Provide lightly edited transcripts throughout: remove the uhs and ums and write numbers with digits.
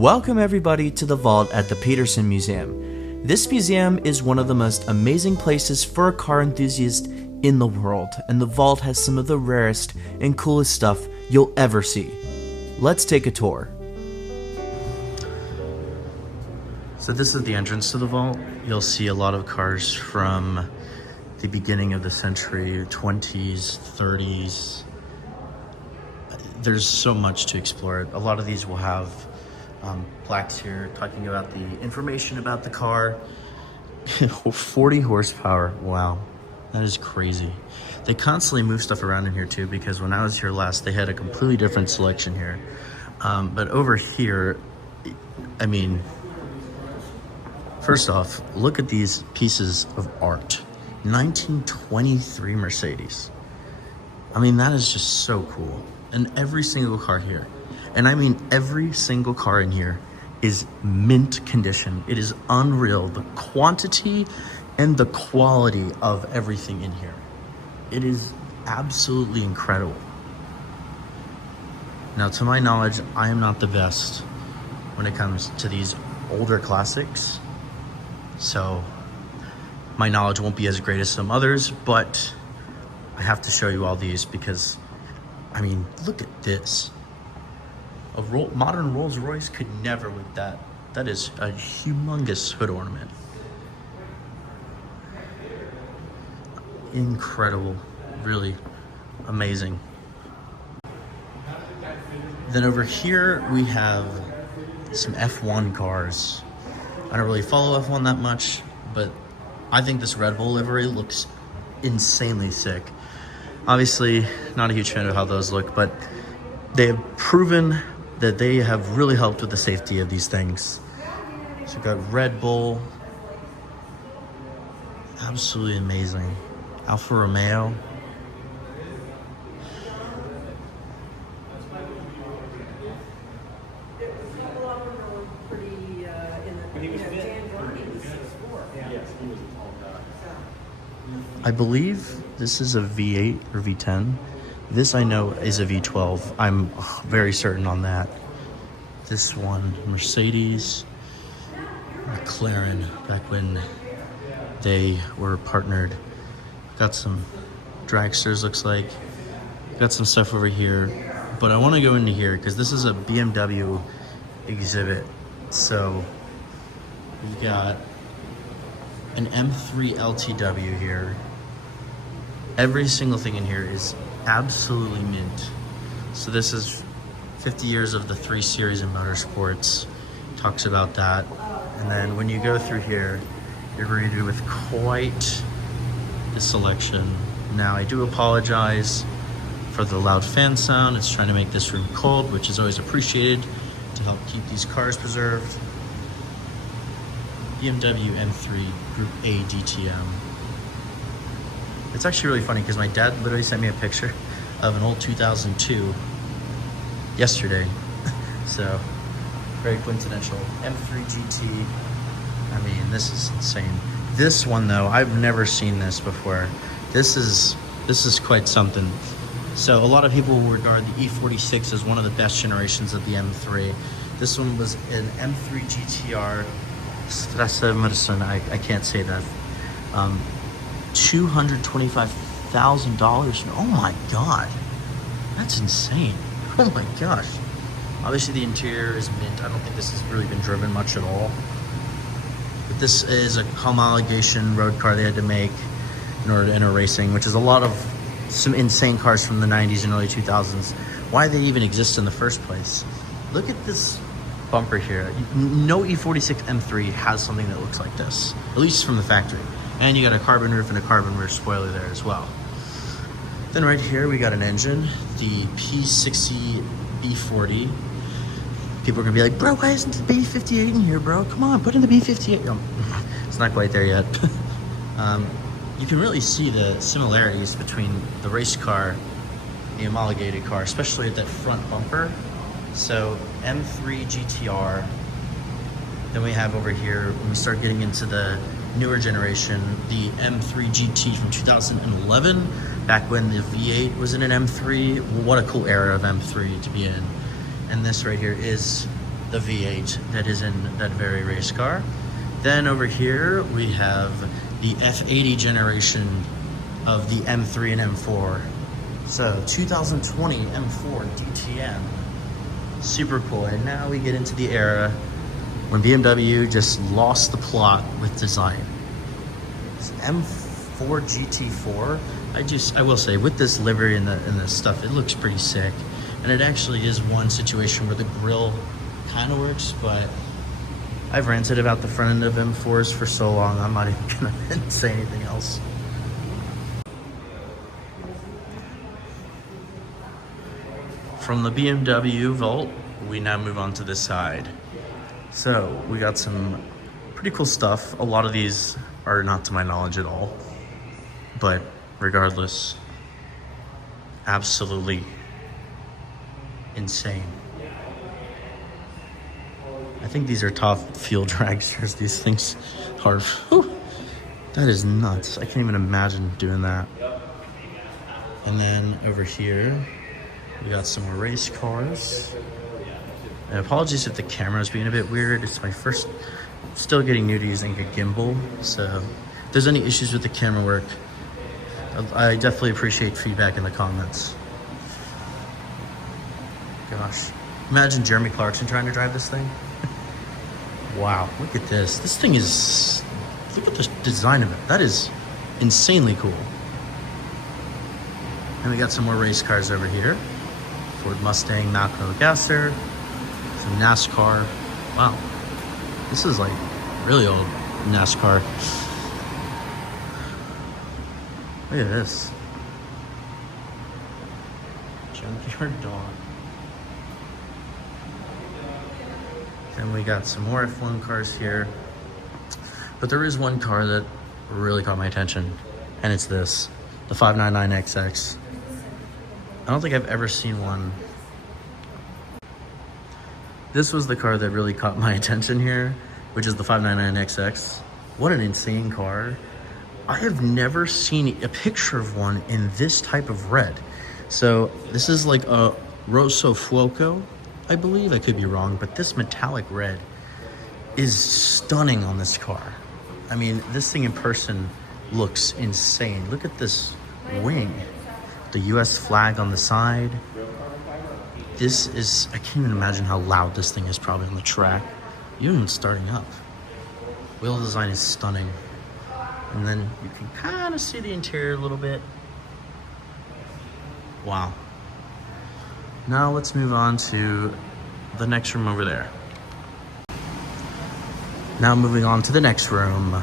Welcome everybody to the vault at the Petersen Museum. This museum is one of the most amazing places for a car enthusiast in the world, and the vault has some of the rarest and coolest stuff you'll ever see. Let's take a tour. So this is the entrance to the vault. You'll see a lot of cars from the beginning of the century, 20s, 30s. There's so much to explore. A lot of these will have plaques here talking about the information about the car. 40 horsepower, wow, that is crazy. They constantly move stuff around in here too, because when I was here last, they had a completely different selection here. But over here, I mean, first off, look at these pieces of art. 1923 Mercedes. I mean, that is just so cool. And every single car here, and I mean every single car in here, is mint condition. It is unreal, the quantity and the quality of everything in here. It is absolutely incredible. Now, to my knowledge, I am not the best when it comes to these older classics, so my knowledge won't be as great as some others, but I have to show you all these because, I mean, look at this. A modern Rolls Royce could never with that. That is a humongous hood ornament. Incredible, really amazing. Then over here we have some F1 cars. I don't really follow F1 that much, but I think this Red Bull livery looks insanely sick. Obviously, not a huge fan of how those look, but they have proven that they have really helped with the safety of these things. So we've got Red Bull, absolutely amazing. Alfa Romeo. I believe this is a V8 or V10. This I know is a V12. I'm very certain on that. This one, Mercedes, McLaren, back when they were partnered. Got some dragsters, looks like. Got some stuff over here. But I want to go into here because this is a BMW exhibit. So we got an M3 LTW here. Every single thing in here is absolutely mint. So this is 50 years of the 3 Series in motorsports. Talks about that. And then when you go through here, you're greeted with quite the selection. Now, I do apologize for the loud fan sound. It's trying to make this room cold, which is always appreciated to help keep these cars preserved. BMW M3 Group A DTM. It's actually really funny because my dad literally sent me a picture of an old 2002 yesterday. So, very coincidental. M3 GT. I mean, this is insane. This one though, I've never seen this before. This is quite something. So a lot of people will regard the E46 as one of the best generations of the M3. This one was an M3 GTR. I can't say that. $225,000. Oh my god, that's insane. Oh my gosh. Obviously the interior is mint. I don't think this has really been driven much at all, but this is a homologation road car they had to make in order to enter racing, which is a lot of some insane cars from the 90s and early 2000s. Why they even exist in the first place. Look at this bumper here. No E46 M3 has something that looks like this, at least from the factory. And you got a carbon roof and a carbon rear spoiler there as well. Then right here we got an engine, the P60 B40. People are gonna be like, bro, why isn't the B58 in here, bro? Come on, put in the B58. Oh, it's not quite there yet. You can really see the similarities between the race car and the homologated car, especially at that front bumper. So M3 GTR. Then we have over here, when we start getting into the newer generation, the M3 GT from 2011, back when the V8 was in an M3. What a cool era of M3 to be in. And this right here is the V8 that is in that very race car. Then over here, we have the F80 generation of the M3 and M4. So 2020 M4 DTM, super cool. And now we get into the era when BMW just lost the plot with design. This M4 GT4, I will say, with this livery and the stuff, it looks pretty sick. And it actually is one situation where the grille kind of works, but I've ranted about the front end of M4s for so long, I'm not even gonna say anything else. From the BMW vault, we now move on to this side. So we got some pretty cool stuff. A lot of these are not to my knowledge at all, but regardless, absolutely insane. I think these are top field dragsters. These things are, whew, that is nuts. I can't even imagine doing that. And then over here, we got some more race cars. And apologies if the camera is being a bit weird. It's my first, still getting new to using a gimbal. So if there's any issues with the camera work, I definitely appreciate feedback in the comments. Gosh, imagine Jeremy Clarkson trying to drive this thing. Wow, look at this. This thing is, look at the design of it. That is insanely cool. And we got some more race cars over here. Ford Mustang, Malcolm Gaster, some NASCAR. Wow, this is like really old NASCAR. Look at this. Junkyard Dog. And we got some more F1 cars here. But there is one car that really caught my attention, and it's this, the 599XX. I don't think I've ever seen one. This was the car that really caught my attention here, which is the 599XX. What an insane car. I have never seen a picture of one in this type of red. So this is like a Rosso Fuoco, I believe. I could be wrong, but this metallic red is stunning on this car. I mean, this thing in person looks insane. Look at this wing. The US flag on the side. This is, I can't even imagine how loud this thing is probably on the track, even starting up. Wheel design is stunning. And then you can kind of see the interior a little bit. Wow. Now let's move on to the next room over there. Now moving on to the next room.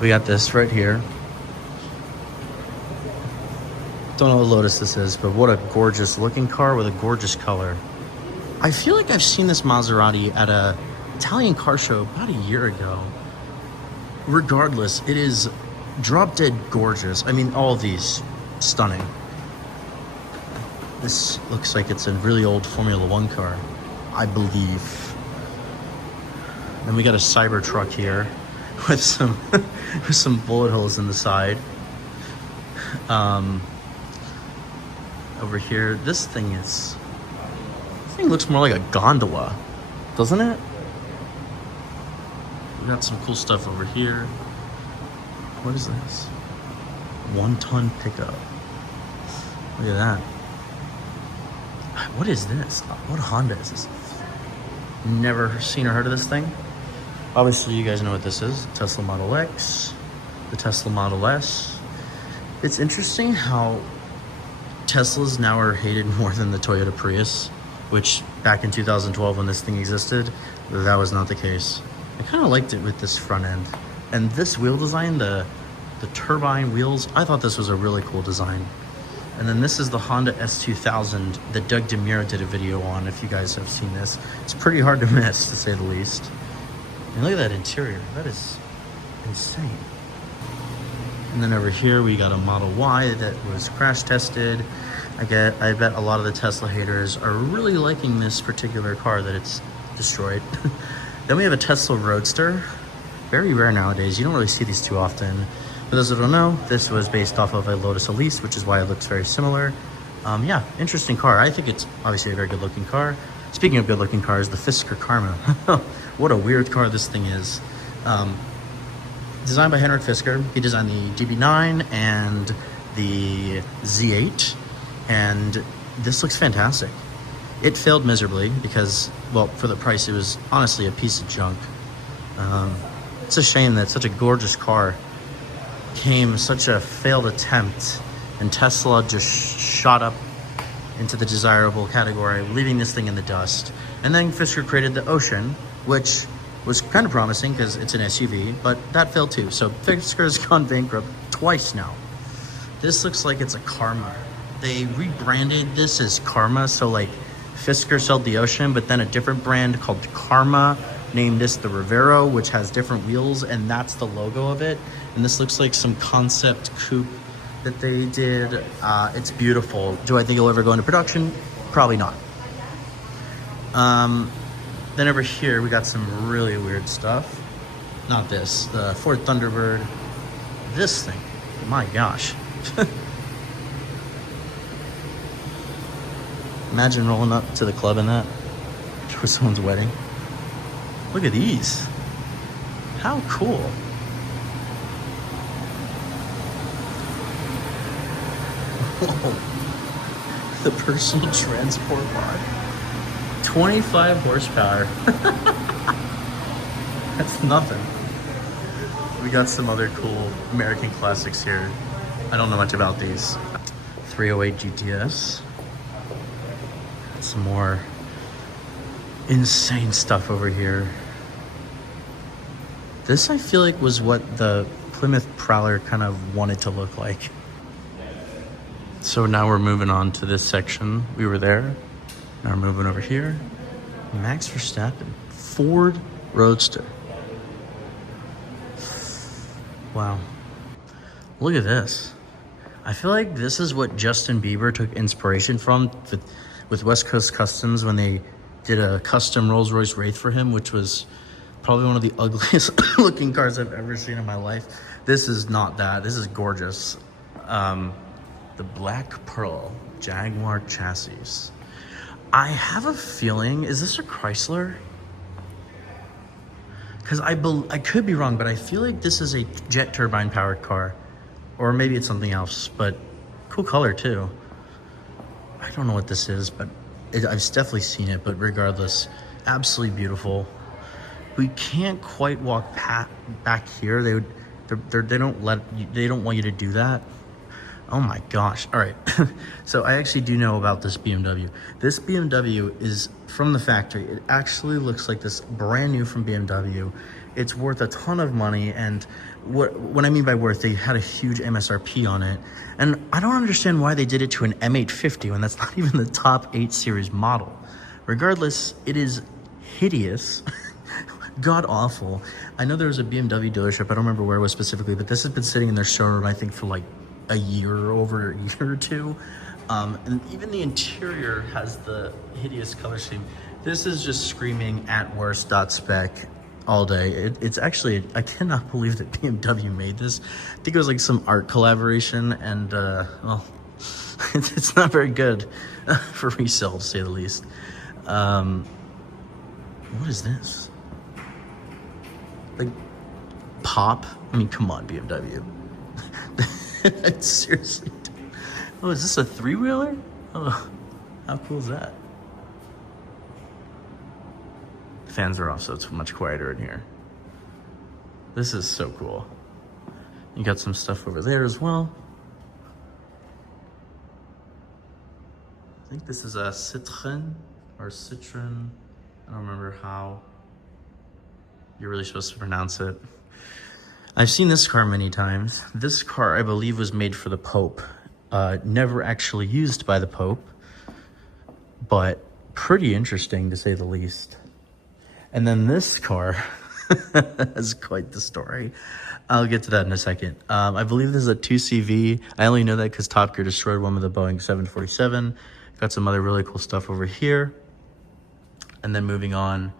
We got this right here. Don't know what Lotus this is, but what a gorgeous looking car with a gorgeous color. I feel like I've seen this Maserati at a Italian car show about a year ago. Regardless, it is drop dead gorgeous. I mean, all of these stunning. This looks like it's a really old Formula One car, I believe. Then we got a Cybertruck here with some with some bullet holes in the side. Over here, this thing looks more like a gondola, doesn't it? We got some cool stuff over here. What is this? 1-ton pickup. Look at that. What is this? What Honda is this? Never seen or heard of this thing. Obviously, you guys know what this is. Tesla Model X, the Tesla Model S. It's interesting how Teslas now are hated more than the Toyota Prius, which back in 2012 when this thing existed, that was not the case. I kind of liked it with this front end. And this wheel design, the turbine wheels, I thought this was a really cool design. And then this is the Honda S2000 that Doug DeMuro did a video on, if you guys have seen this. It's pretty hard to miss, to say the least. And look at that interior. That is insane. And then over here, we got a Model Y that was crash tested. I bet a lot of the Tesla haters are really liking this particular car that it's destroyed. Then we have a Tesla Roadster. Very rare nowadays. You don't really see these too often. For those that don't know, this was based off of a Lotus Elise, which is why it looks very similar. Yeah, interesting car. I think it's obviously a very good looking car. Speaking of good-looking cars, the Fisker Karma. What a weird car this thing is. Designed by Henrik Fisker. He designed the DB9 and the Z8, and this looks fantastic. It failed miserably because, well, for the price, it was honestly a piece of junk. It's a shame that such a gorgeous car came such a failed attempt, and Tesla just shot up into the desirable category, leaving this thing in the dust. And then Fisker created the Ocean, which was kind of promising because it's an SUV, but that failed too. So Fisker's gone bankrupt twice now. This looks like it's a Karma. They rebranded this as Karma, so like Fisker sold the Ocean, but then a different brand called Karma named this the Rivero, which has different wheels, and that's the logo of it. And this looks like some concept coupe that they did. It's beautiful. Do I think it'll ever go into production? Probably not. Then over here, we got some really weird stuff. Not this, the Ford Thunderbird. This thing, my gosh. Imagine rolling up to the club in that for someone's wedding. Look at these. How cool. Whoa. The personal transport pod. 25 horsepower. That's nothing. We got some other cool American classics here. I don't know much about these. 308 GTS. Some more insane stuff over here. This, I feel like, was what the Plymouth Prowler kind of wanted to look like. So now we're moving on to this section. We were there. Now we're moving over here. Max Verstappen, Ford Roadster. Wow. Look at this. I feel like this is what Justin Bieber took inspiration from with West Coast Customs when they did a custom Rolls-Royce Wraith for him, which was probably one of the ugliest looking cars I've ever seen in my life. This is not that. This is gorgeous. The Black Pearl Jaguar chassis. I have a feeling, is this a Chrysler? Because I could be wrong, but I feel like this is a jet turbine powered car. Or maybe it's something else, but cool color too. I don't know what this is, but I've definitely seen it, but regardless, absolutely beautiful. We can't quite walk back here. They don't want you to do that. Oh my gosh. All right. So I actually do know about this BMW. This BMW is from the factory. It actually looks like this brand new from BMW. It's worth a ton of money, and what I mean by worth, they had a huge MSRP on it. And I don't understand why they did it to an M850 when that's not even the top 8 series model. Regardless, it is hideous. God awful. I know there was a BMW dealership, I don't remember where it was specifically, but this has been sitting in their showroom, I think, for like a year, over a year or two. And even the interior has the hideous color scheme. This is just screaming at worst .spec all day. It's actually, I cannot believe that BMW made this. I think it was like some art collaboration, and well, it's not very good for resale, to say the least. What is this? Like, pop? I mean, come on, BMW. Seriously. Oh, is this a 3-wheeler? Oh, how cool is that? Fans are off, so it's much quieter in here. This is so cool. You got some stuff over there as well. I think this is a Citroen or Citroen. I don't remember how you're really supposed to pronounce it. I've seen this car many times. This car, I believe, was made for the Pope. Never actually used by the Pope, but pretty interesting to say the least. And then this car has quite the story. I'll get to that in a second. I believe this is a 2CV. I only know that because Top Gear destroyed one with a Boeing 747. Got some other really cool stuff over here. And then moving on,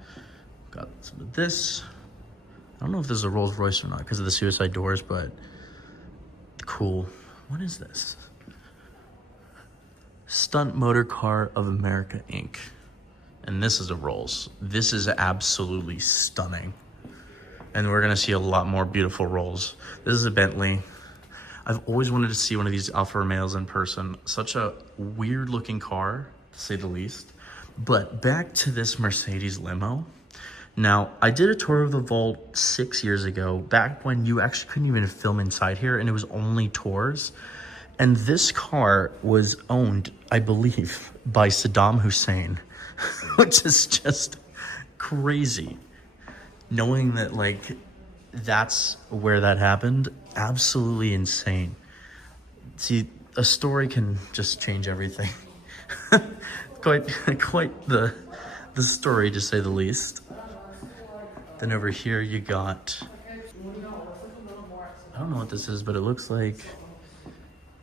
got some of this. I don't know if this is a Rolls Royce or not because of the suicide doors, but cool. What is this? Stunt Motor Car of America, Inc. And this is a Rolls. This is absolutely stunning. And we're gonna see a lot more beautiful Rolls. This is a Bentley. I've always wanted to see one of these Alfa Romeos in person. Such a weird looking car, to say the least. But back to this Mercedes limo. Now, I did a tour of the vault 6 years ago, back when you actually couldn't even film inside here and it was only tours. And this car was owned, I believe, by Saddam Hussein, which is just crazy. Knowing that, like, that's where that happened, absolutely insane. See, a story can just change everything. quite the story, to say the least. Then over here you got, I don't know what this is, but it looks like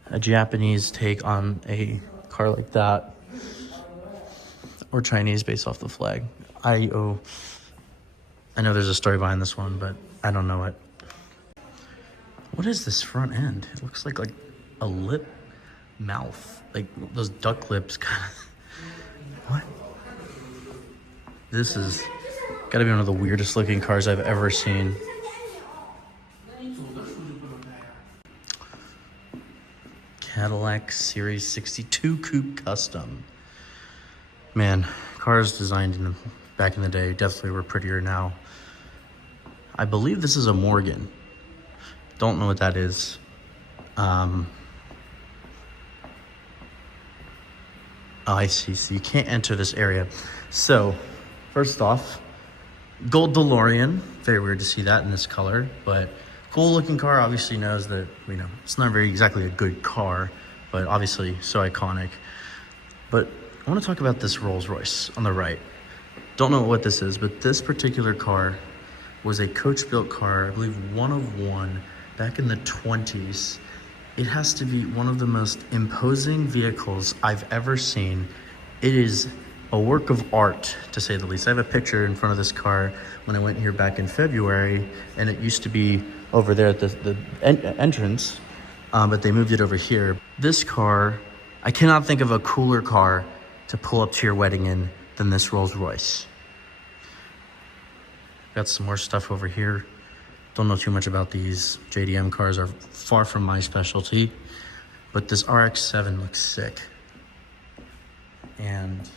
a Japanese take on a car like that, or Chinese based off the flag. I know there's a story behind this one, but I don't know it. What is this front end? It looks like a lip mouth, like those duck lips kind of. What? This is gotta be one of the weirdest looking cars I've ever seen. Cadillac Series 62 Coupe Custom. Man, cars designed back in the day definitely were prettier now. I believe this is a Morgan. Don't know what that is. Oh, I see. So you can't enter this area. So, first off, gold DeLorean. Very weird to see that in this color, but cool looking car. Obviously knows that, you know, it's not very exactly a good car, but obviously so iconic. But I want to talk about this Rolls Royce on the right. Don't know what this is, but this particular car was a coach-built car, I believe one of one, back in the 20s. It has to be one of the most imposing vehicles I've ever seen. It is a work of art, to say the least. I have a picture in front of this car when I went here back in February, and it used to be over there at the entrance, but they moved it over here. This car, I cannot think of a cooler car to pull up to your wedding in than this Rolls Royce. Got some more stuff over here. Don't know too much about these. JDM cars are far from my specialty, but this RX-7 looks sick. And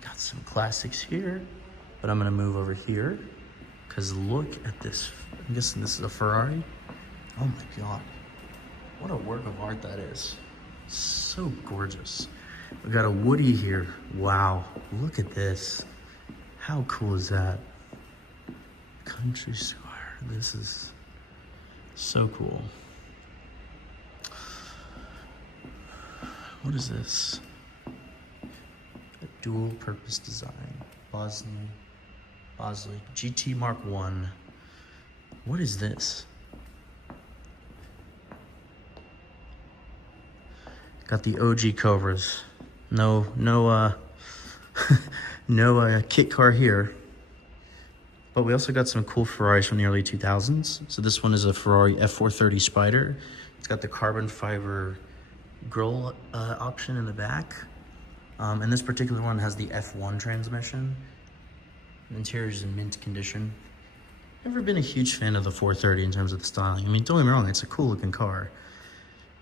got some classics here, but I'm gonna move over here because look at this. I'm guessing this is a Ferrari. Oh my God. What a work of art that is. So gorgeous. We got a Woody here. Wow, look at this. How cool is that? Country Squire. This is so cool. What is this? A dual purpose design. Bosley GT Mark 1. What is this? Got the OG Cobras. No kit car here. But we also got some cool Ferraris from the early 2000s. So this one is a Ferrari F430 Spider. It's got the carbon fiber grille option in the back. And this particular one has the F1 transmission. The interior is in mint condition. Never been a huge fan of the 430 in terms of the styling. I mean, don't get me wrong, it's a cool looking car,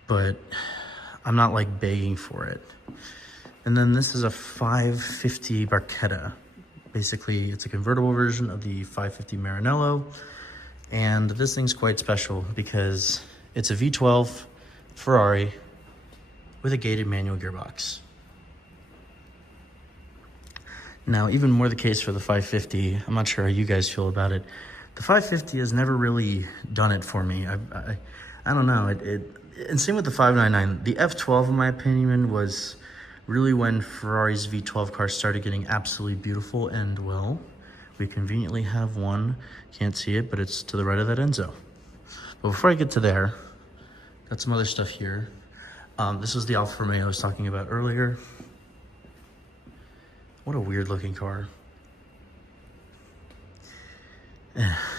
but I'm not like begging for it. And then this is a 550 Barchetta. Basically, it's a convertible version of the 550 Maranello. And this thing's quite special because it's a V12 Ferrari with a gated manual gearbox. Now, even more the case for the 550. I'm not sure how you guys feel about it. The 550 has never really done it for me. I don't know. And same with the 599. The F12, in my opinion, was really when Ferrari's V12 cars started getting absolutely beautiful. And, well, we conveniently have one. Can't see it, but it's to the right of that Enzo. But before I get to there, got some other stuff here. This is the Alfa Romeo I was talking about earlier. What a weird looking car.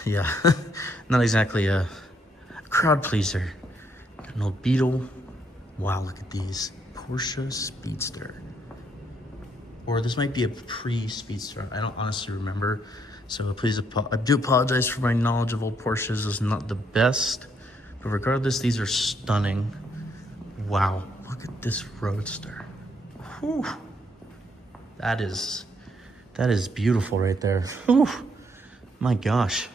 Yeah, not exactly a crowd pleaser. Got an old Beetle. Wow, look at these. Porsche Speedster. or this might be a pre-Speedster. I don't honestly remember. So please, I do apologize for my knowledge of old Porsches. It's not the best, but regardless, these are stunning. Wow, look at this Roadster. Whew. That is beautiful right there. Whew. My gosh.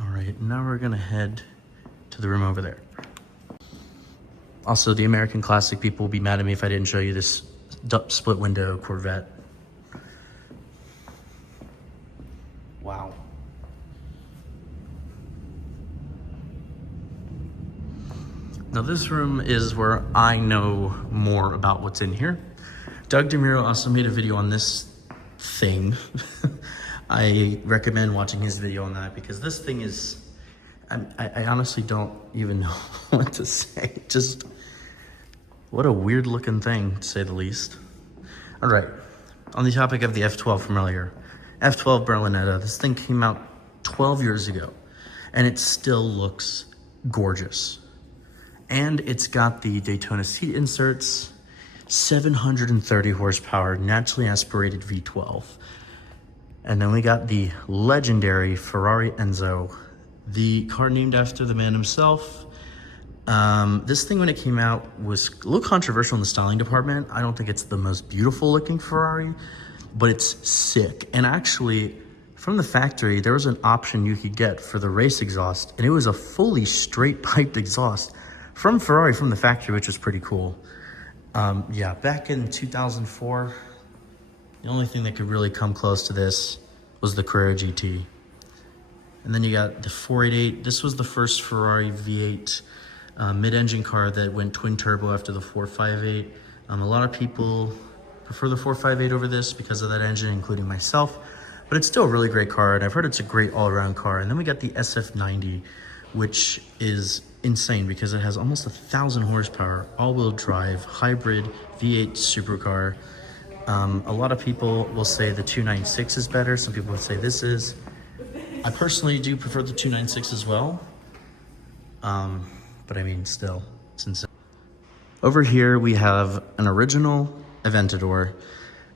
All right, now we're gonna head to the room over there. Also, the American Classic people will be mad at me if I didn't show you this split window Corvette. Wow. Now this room is where I know more about what's in here. Doug DeMuro also made a video on this thing. I recommend watching his video on that because this thing is, I honestly don't even know what to say. Just, what a weird looking thing, to say the least. All right, on the topic of the F12 from earlier, F12 Berlinetta, this thing came out 12 years ago, and it still looks gorgeous. And it's got the Daytona seat inserts, 730 horsepower, naturally aspirated V12. And then we got the legendary Ferrari Enzo, the car named after the man himself. This thing, when it came out, was a little controversial in the styling department. I don't think it's the most beautiful looking Ferrari, but it's sick. And actually, from the factory, there was an option you could get for the race exhaust, and it was a fully straight piped exhaust from Ferrari, from the factory, which was pretty cool. Yeah, back in 2004, the only thing that could really come close to this was the Carrera GT. And then you got the 488. This was the first Ferrari V8 mid-engine car that went twin turbo after the 458. A lot of people prefer the 458 over this because of that engine, including myself. But it's still a really great car, and I've heard it's a great all-around car. And then we got the SF90, which is insane because it has almost 1,000 horsepower, all-wheel drive, hybrid V8 supercar. A lot of people will say the 296 is better. Some people would say this is. I personally do prefer the 296 as well. But I mean, still, it's insane. Over here, we have an original Aventador.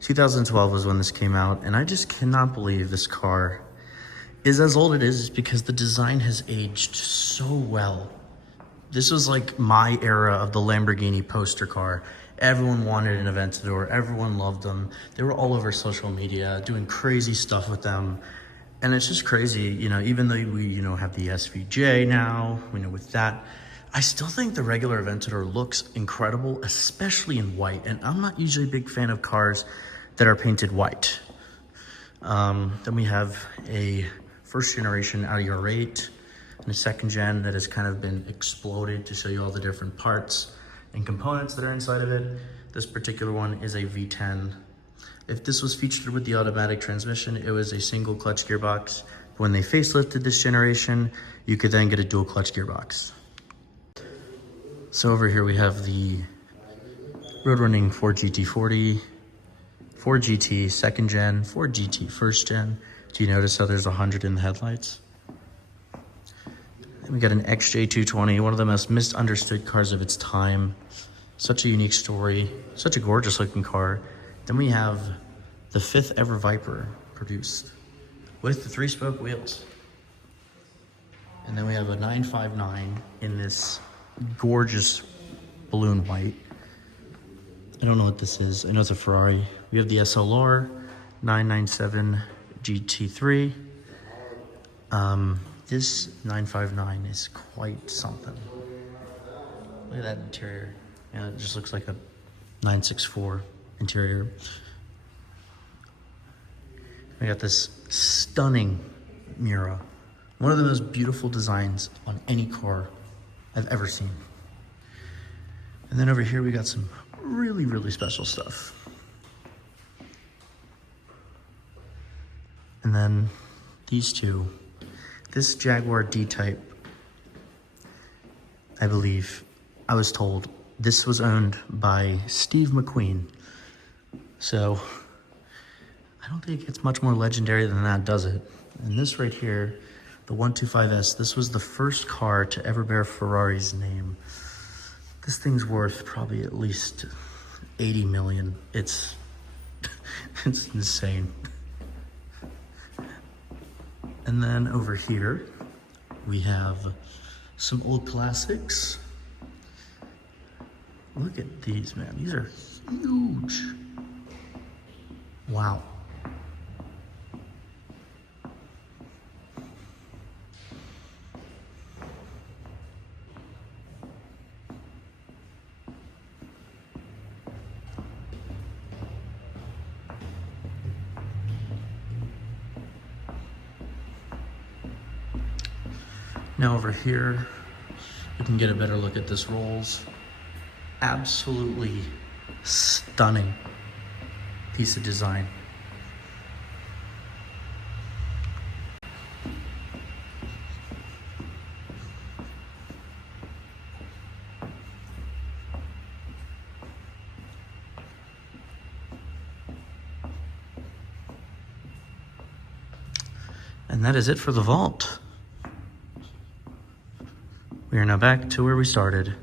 2012 was when this came out, and I just cannot believe this car is as old it is because the design has aged so well. This was like my era of the Lamborghini poster car. Everyone wanted an Aventador. Everyone loved them. They were all over social media doing crazy stuff with them. And it's just crazy, you know, even though we, you know, have the SVJ now, you know, with that, I still think the regular Aventador looks incredible, especially in white. And I'm not usually a big fan of cars that are painted white. Then we have a first generation Audi R8 and a second gen that has kind of been exploded to show you all the different parts and components that are inside of it. This particular one is a V10. If this was featured with the automatic transmission, it was a single clutch gearbox. When they facelifted this generation, you could then get a dual clutch gearbox. So over here we have the road running Ford GT40, Ford GT second gen, Ford GT first gen. Do you notice how there's 100 in the headlights? And we got an XJ220, one of the most misunderstood cars of its time. Such a unique story, such a gorgeous looking car. Then we have the 5th ever Viper produced with the 3-spoke wheels. And then we have a 959 in this gorgeous balloon white. I don't know what this is. I know it's a Ferrari. We have the SLR 997 GT3. This 959 is quite something. Look at that interior. Yeah, it just looks like a 964 interior. We got this stunning Mura. One of the most beautiful designs on any car I've ever seen. And then over here we got some really, really special stuff. And then these two. This Jaguar D-Type, I believe, I was told this was owned by Steve McQueen. So I don't think it gets much more legendary than that, does it? And this right here, the 125S, this was the first car to ever bear Ferrari's name. This thing's worth probably at least 80 million. It's it's insane. And then over here we have some old classics. Look at these, man. These are huge. Wow. Now over here, you can get a better look at this Rolls. Absolutely stunning piece of design. And that is it for the vault. We are now back to where we started.